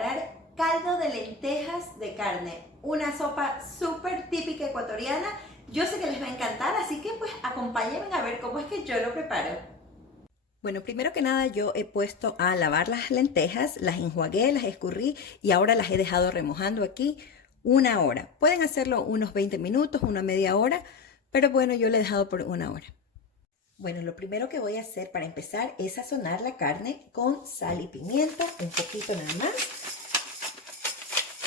preparar caldo de lentejas de carne, una sopa súper típica ecuatoriana. Yo sé que les va a encantar, así que pues acompáñenme a ver cómo es que yo lo preparo. Bueno, primero que nada yo he puesto a lavar las lentejas, las enjuagué, las escurrí y ahora las he dejado remojando aquí una hora. Pueden hacerlo unos 20 minutos, una media hora, pero bueno, yo le he dejado por una hora. Bueno, lo primero que voy a hacer para empezar es sazonar la carne con sal y pimienta, un poquito nada más.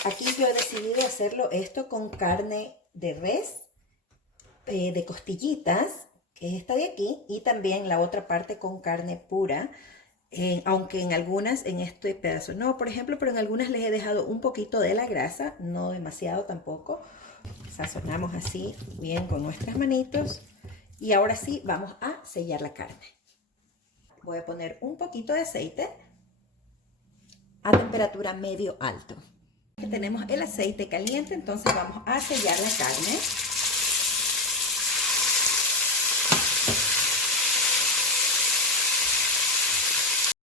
Aquí yo he decidido hacerlo esto con carne de res, de costillitas, que es esta de aquí, y también la otra parte con carne pura, aunque en algunas, en este pedazo no, por ejemplo, pero en algunas les he dejado un poquito de la grasa, no demasiado tampoco. Sazonamos así bien con nuestras manitos y ahora sí vamos a sellar la carne. Voy a poner un poquito de aceite a temperatura medio alto. Tenemos el aceite caliente, entonces vamos a sellar la carne.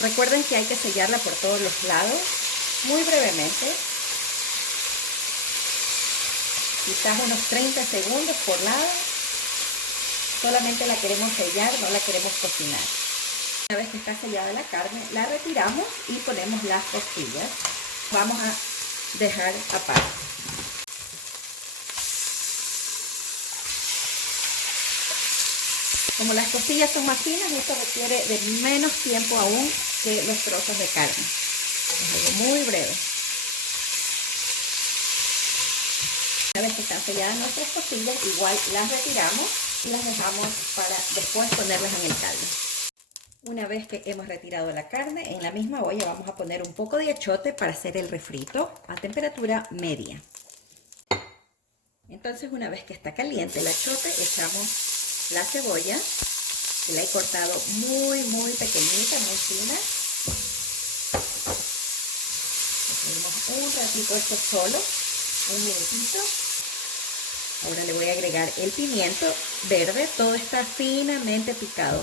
Recuerden que hay que sellarla por todos los lados, muy brevemente, quizás unos 30 segundos por lado. Solamente la queremos sellar, no la queremos cocinar. Una vez que está sellada la carne, la retiramos y ponemos las costillas. Vamos a dejar aparte. Como las costillas son más finas, esto requiere de menos tiempo aún que los trozos de carne. Es algo muy breve. Una vez que están selladas nuestras costillas, igual las retiramos y las dejamos para después ponerlas en el caldo. Una vez que hemos retirado la carne, en la misma olla vamos a poner un poco de achote para hacer el refrito a temperatura media. Entonces, una vez que está caliente el achote, echamos la cebolla, que la he cortado muy pequeñita, muy fina. Ponemos un ratito esto solo, un minutito. Ahora le voy a agregar el pimiento verde, todo está finamente picado.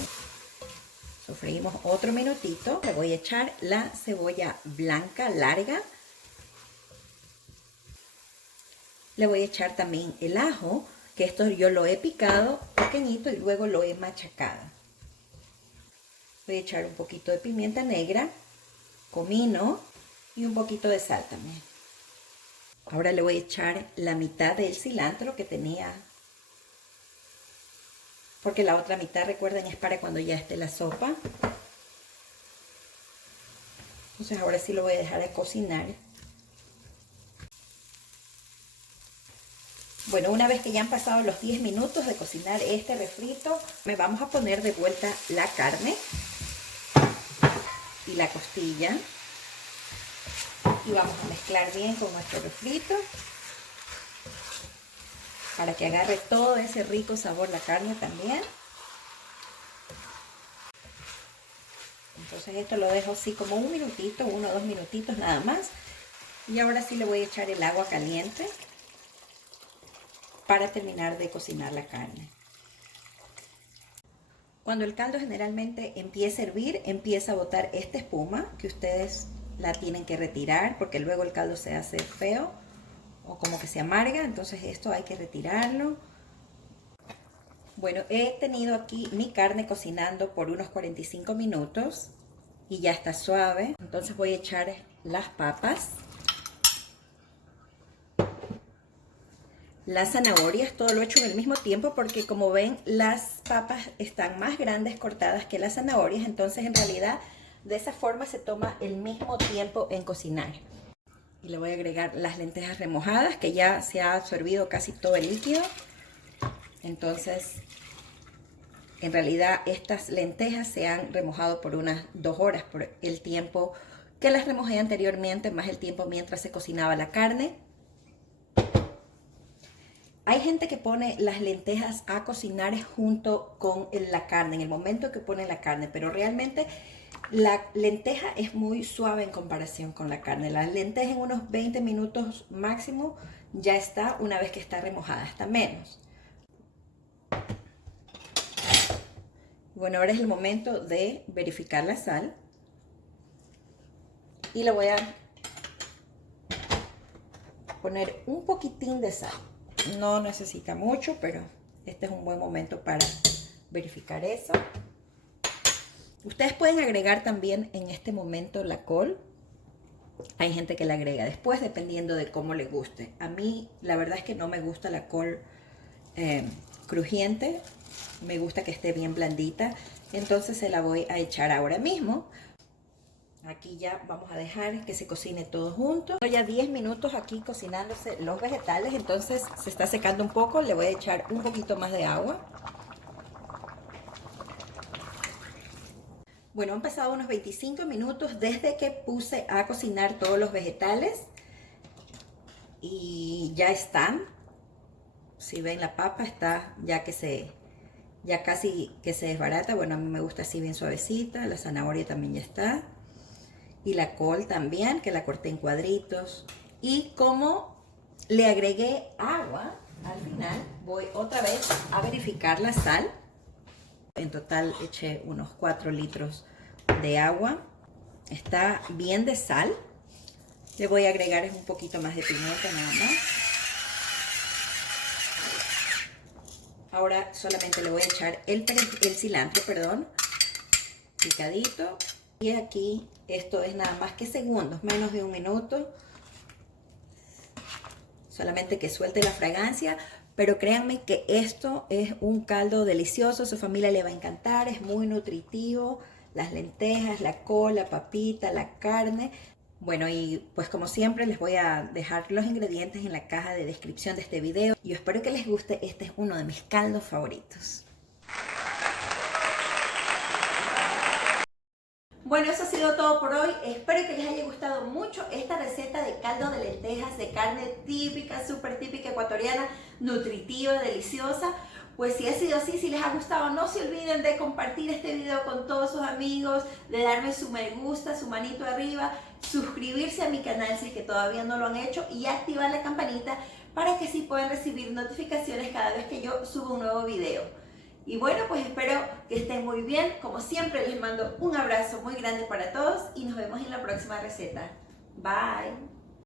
Sofreímos otro minutito. Le voy a echar la cebolla blanca larga. Le voy a echar también el ajo, que esto yo lo he picado pequeñito y luego lo he machacado. Voy a echar un poquito de pimienta negra, comino y un poquito de sal también. Ahora le voy a echar la mitad del cilantro que tenía, porque la otra mitad, recuerden, es para cuando ya esté la sopa. Entonces ahora sí lo voy a dejar a cocinar. Bueno, una vez que ya han pasado los 10 minutos de cocinar este refrito, me vamos a poner de vuelta la carne y la costilla. Y vamos a mezclar bien con nuestro refrito para que agarre todo ese rico sabor la carne también. Entonces esto lo dejo así como un minutito, 1 o 2 minutitos nada más. Y ahora sí le voy a echar el agua caliente para terminar de cocinar la carne. Cuando el caldo generalmente empieza a hervir, empieza a botar esta espuma que ustedes la tienen que retirar porque luego el caldo se hace feo o como que se amarga, entonces esto hay que retirarlo. Bueno, he tenido aquí mi carne cocinando por unos 45 minutos y ya está suave, entonces voy a echar las papas, las zanahorias, todo lo he hecho en el mismo tiempo porque como ven las papas están más grandes cortadas que las zanahorias, entonces en realidad de esa forma se toma el mismo tiempo en cocinar. Y le voy a agregar las lentejas remojadas que ya se ha absorbido casi todo el líquido. Entonces en realidad estas lentejas se han remojado por unas 2 horas por el tiempo que las remojé anteriormente, más el tiempo mientras se cocinaba la carne. Hay gente que pone las lentejas a cocinar junto con la carne, en el momento que pone la carne, pero realmente la lenteja es muy suave en comparación con la carne. La lenteja en unos 20 minutos máximo ya está, una vez que está remojada, hasta menos. Bueno, ahora es el momento de verificar la sal. Y le voy a poner un poquitín de sal. No necesita mucho, pero este es un buen momento para verificar eso. Ustedes pueden agregar también en este momento la col. Hay gente que la agrega después, dependiendo de cómo le guste. A mí, la verdad es que no me gusta la col crujiente. Me gusta que esté bien blandita. Entonces se la voy a echar ahora mismo. Aquí ya vamos a dejar que se cocine todo junto. Ya 10 minutos aquí cocinándose los vegetales, entonces se está secando un poco. Le voy a echar un poquito más de agua. Bueno, han pasado unos 25 minutos desde que puse a cocinar todos los vegetales. Y ya están. Si ven, la papa está ya casi que se desbarata. Bueno, a mí me gusta así bien suavecita. La zanahoria también ya está. Y la col también, que la corté en cuadritos. Y como le agregué agua al final, voy otra vez a verificar la sal. En total eché unos 4 litros de agua. Está bien de sal. Le voy a agregar un poquito más de pimienta nada más. Ahora solamente le voy a echar el cilantro, perdón, picadito. Y aquí esto es nada más que segundos, menos de un minuto. Solamente que suelte la fragancia. Pero créanme que esto es un caldo delicioso. A su familia le va a encantar. Es muy nutritivo. Las lentejas, la col, la papita, la carne. Bueno, y pues como siempre les voy a dejar los ingredientes en la caja de descripción de este video. Yo espero que les guste. Este es uno de mis caldos favoritos. Bueno, eso ha sido todo por hoy. Espero que les haya gustado mucho esta receta de caldo de lentejas de carne típica, súper típica ecuatoriana, nutritiva, deliciosa. Pues si ha sido así, si les ha gustado, no se olviden de compartir este video con todos sus amigos, de darme su me gusta, su manito arriba, suscribirse a mi canal si es que todavía no lo han hecho y activar la campanita para que así puedan recibir notificaciones cada vez que yo suba un nuevo video. Y bueno, pues espero que estén muy bien. Como siempre, les mando un abrazo muy grande para todos y nos vemos en la próxima receta. Bye.